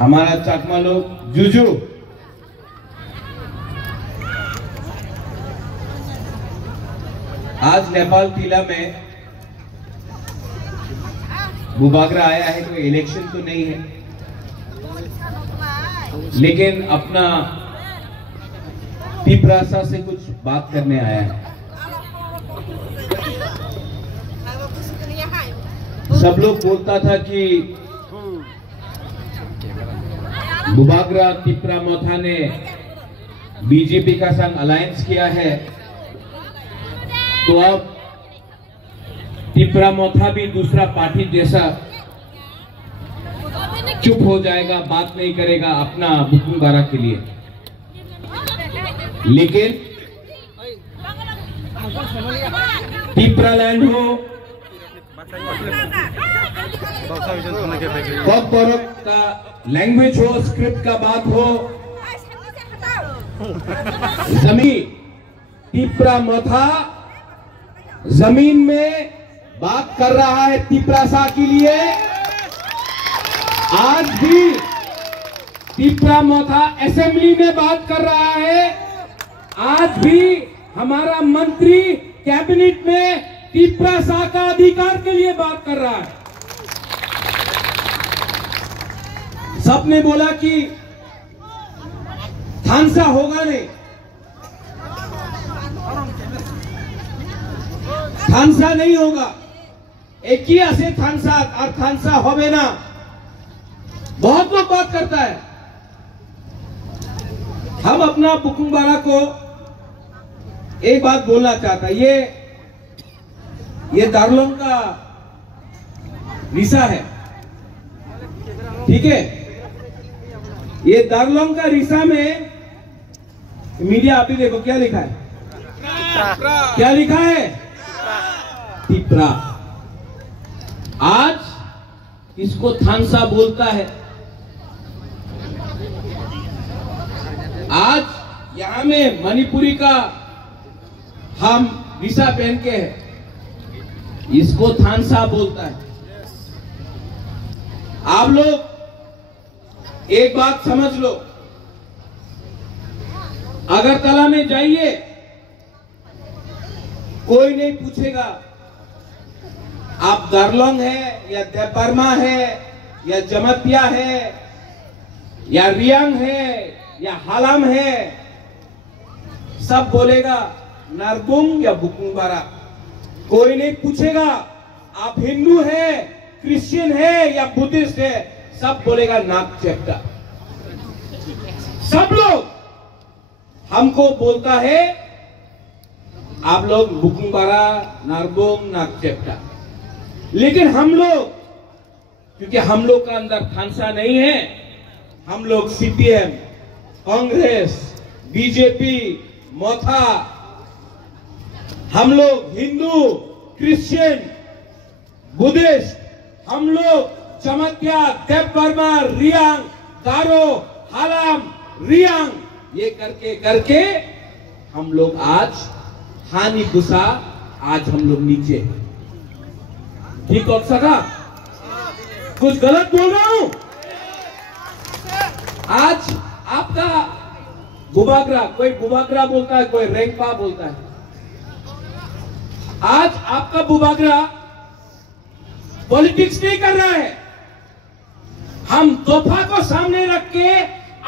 हमारा चकमा लोग जुजू आज नेपाल टीला में बुबागरा आया है। कोई इलेक्शन तो नहीं है, लेकिन अपना पिपरासा से कुछ बात करने आया है। सब लोग बोलता था कि बुबागरा तिप्रा मोथा ने बीजेपी का संग अलायंस किया है, तो अब तिप्रा मोथा भी दूसरा पार्टी जैसा चुप हो जाएगा, बात नहीं करेगा अपना बुकुंबारा के लिए। लेकिन तिप्रा लैंड हो, का लैंग्वेज हो, स्क्रिप्ट का बात हो, जमीन तिप्रा मोथा जमीन में बात कर रहा है तिप्रासा के लिए। आज भी तिप्रा मोथा असेंबली में बात कर रहा है। आज भी हमारा मंत्री कैबिनेट में तिप्रासा का अधिकार के लिए बात कर रहा है। सबने बोला कि थानसा होगा नहीं, थानसा नहीं होगा, एक ही ऐसे थानसा और थानसा होवे ना। बहुत लोग बात करता है। हम अपना बुकुंबारा को एक बात बोलना चाहता है। ये दार्लोंग का रिसा है, ठीक है। ये दार्लोंग का रिसा में मीडिया आप ही देखो क्या लिखा है, क्या लिखा है, तिप्रा। आज इसको थानसा बोलता है। आज यहां में मणिपुरी का हम रिसा पहन के है, इसको थानसा बोलता है। आप लोग एक बात समझ लो, अगरतला में जाइए, कोई नहीं पूछेगा आप दार्लोंग है या देपरमा है या जमतिया है या रियांग है या हालाम है। सब बोलेगा नरबुंग या बुकुंबारा। कोई नहीं पूछेगा आप हिंदू है, क्रिश्चियन है या बुद्धिस्ट है। सब बोलेगा नाक चेप्टा। सब लोग हमको बोलता है आप लोग बुकुंबारा, नारबुंग, नाक चेप्टा। लेकिन हम लोग, क्योंकि हम लोग का अंदर थानसा नहीं है, हम लोग सीपीएम, कांग्रेस, बीजेपी, मोथा, हम लोग हिंदू, क्रिश्चियन, बुद्धिस्ट, हम लोग चमत्या, देवबर्मा, रियांग, गारो, हालाम, रियांग, ये करके करके हम लोग आज हानि गुस्सा, आज हम लोग नीचे। ठीक हो सका? कुछ गलत बोल रहा हूं? आज आपका बुबागरा, कोई बुबागरा बोलता है, कोई रेंगपा बोलता है। आज आपका बुबागरा पॉलिटिक्स नहीं कर रहा है। हम तोहफा को सामने रख के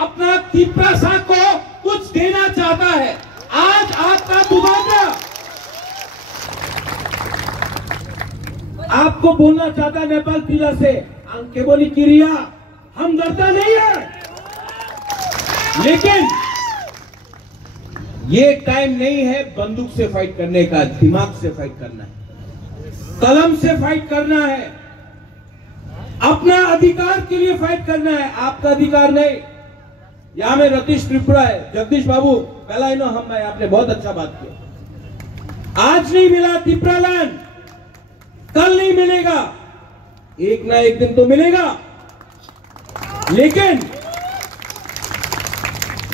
अपना तिप्रासा को कुछ देना चाहता है। आज आपका बुबागरा आपको बोलना चाहता है नेपाल टीला से, अंके बोली क्रिया हम डरता नहीं है। लेकिन ये टाइम नहीं है बंदूक से फाइट करने का, दिमाग से फाइट करना है, कलम से फाइट करना है, अपना अधिकार के लिए फाइट करना है। आपका अधिकार नहीं। यहां में रतीश त्रिपुरा है, जगदीश बाबू पहला इनो हम है, आपने बहुत अच्छा बात किया। आज नहीं मिला तिप्रा लैंड, कल नहीं मिलेगा, एक ना एक दिन तो मिलेगा। लेकिन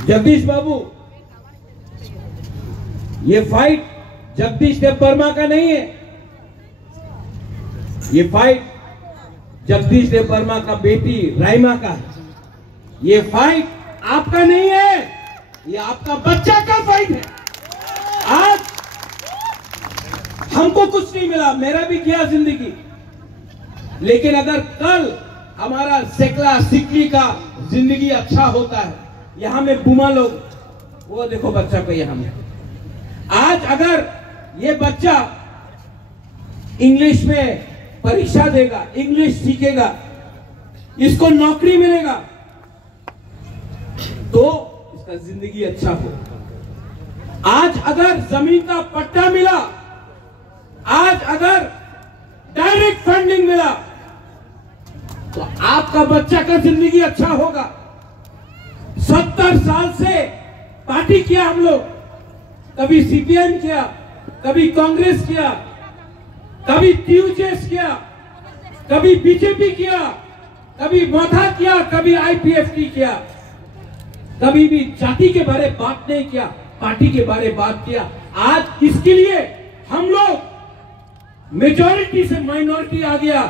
जगदीश बाबू, ये फाइट जगदीश देवबर्मा का नहीं है, ये फाइट जगदीश देवबर्मा का बेटी राइमा का है। ये फाइट आपका नहीं है, ये आपका बच्चा का फाइट है। आज हमको कुछ नहीं मिला, मेरा भी किया जिंदगी, लेकिन अगर कल हमारा सेकला सिकली का जिंदगी अच्छा होता है, यहां में बुमा लोग, वो देखो बच्चा को यहां में, आज अगर ये बच्चा इंग्लिश में परीक्षा देगा, इंग्लिश सीखेगा, इसको नौकरी मिलेगा, तो इसका जिंदगी अच्छा हो। आज अगर जमीन का पट्टा मिला, आज अगर डायरेक्ट फंडिंग मिला, तो आपका बच्चा का जिंदगी अच्छा होगा। 70 साल से पार्टी किया हम लोग, कभी सीपीएम किया, कभी कांग्रेस किया, कभी टीयूजेस किया, कभी बीजेपी किया, कभी माथा किया, कभी आईपीएफटी किया, कभी भी जाति के बारे में बात नहीं किया, पार्टी के बारे में बात किया। आज इसके लिए हम लोग मेजॉरिटी से माइनॉरिटी आ गया,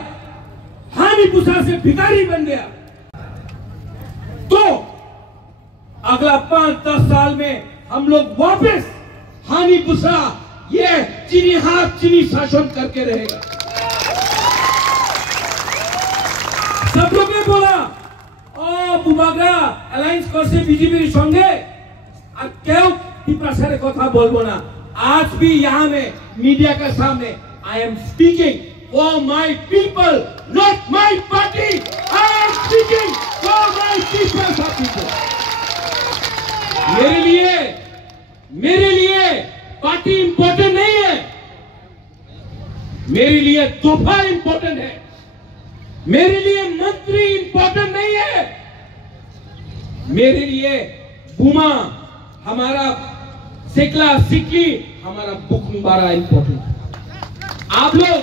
हानि पुसा से भिखारी बन गया। तो अगला 5-10 साल में हम लोग वापस हानि पुसा, ये चीनी हाथ चीनी शासन करके रहेगा। सब लोग ने बोला ओ बुमाग्रा अलायंस करছে বিজেপির সঙ্গে, আর কেউ টিপ্রাসারে কথা বলবো না। आज भी यहाँ में मीडिया के सामने I am speaking for my people, not my party. I am speaking for my people of people. मेरे लिए पार्टी इंपॉर्टेंट नहीं है, मेरे लिए तोहफा इंपॉर्टेंट है, मेरे लिए मंत्री इंपॉर्टेंट नहीं है, मेरे लिए बुमा, हमारा सेकला सिकली, हमारा बुकमुबारा इंपॉर्टेंट है। आप लोग